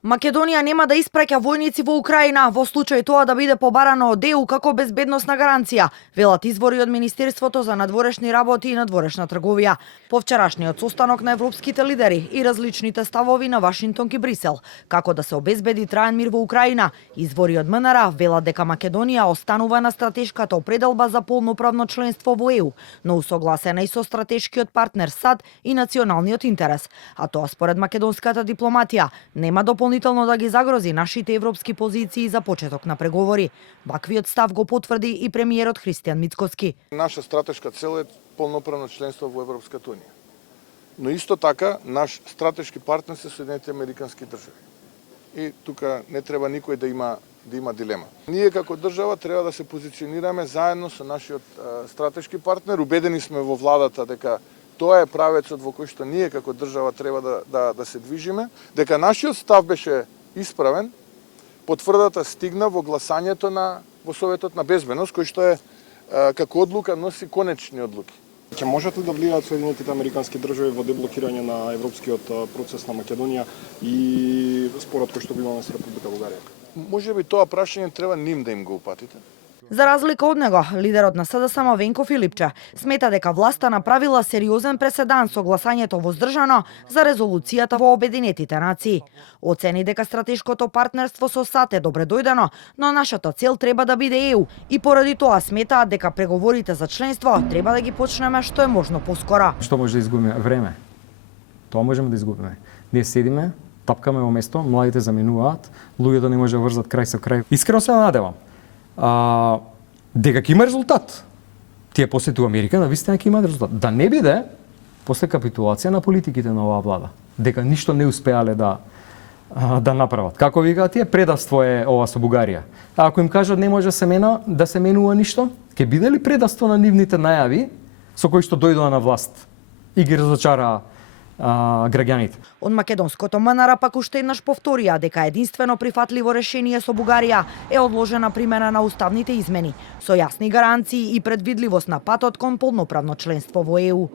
Македонија нема да испраќа војници во Украина во случај тоа да биде побарано од ЕУ како безбедносна гаранција, велат извори од Министерството за надворешни работи и надворешна трговија. По вчерашниот состанок на европските лидери и различните ставови на Вашингтон и Брисел, како да се обезбеди траен мир во Украина, извори од МНР велат дека Македонија останува на стратешката определба за полноправно членство во ЕУ, но усогласена и со стратешкиот партнер САД и националниот интерес, а тоа според македонската дипломатија нема дополнително да ги загрози нашите европски позиции за почеток на преговори. Ваквиот став го потврди и премиерот Христијан Мицкоски. Наша стратешка цел е полноправно членство во Европската унија. Но исто така наш стратешки партнер се Соединетите Американски држави. И тука не треба никој да има дилема. Ние како држава треба да се позиционираме заедно со нашиот стратешки партнер. Убедени сме во владата дека тоа е правецот во кој што ние како држава треба да се движиме, дека нашиот став беше исправен, потврдата стигна во гласањето во Советот на безбедност, кој што е како одлука носи конечни одлуки. Ќе можат ли да влијаат Соединетите Американски држави во деблокирање на европскиот процес на Македонија и спорот кој што го имаме со Република Бугарија? Можеби тоа прашање треба ним да им го упатите. За разлика од него, лидерот на СДСМ Венко Филипче смета дека власта направила сериозен преседан со гласањето воздржано за резолуцијата во Обединетите нации. Оцени дека стратешкото партнерство со САД е добре дојдено, но нашата цел треба да биде ЕУ и поради тоа сметаат дека преговорите за членство треба да ги почнеме што е можно поскоро. Што може да изгубиме? Време. Тоа можеме да изгубиме. Ние седиме, тапкаме во место, младите заменуваат, луѓето не може да врзат крај со крај. Искрено се надевам дека ќе има резултат. Тие посетува Америка, навистина ќе има резултат. Да не биде после капитулација на политиките на оваа влада, дека ништо не успеале да направат. Како викаат тие, предавство е ова со Бугарија. А ако им кажат не може да се менува ништо, ќе биде ли предавство на нивните најави со кои што дојдоа на власт и ги разочараа граѓаните? Од македонското МНР пак уште еднаш повторија дека единствено прифатливо решение со Бугарија е одложена примена на уставните измени, со јасни гаранции и предвидливост на патот кон полноправно членство во ЕУ.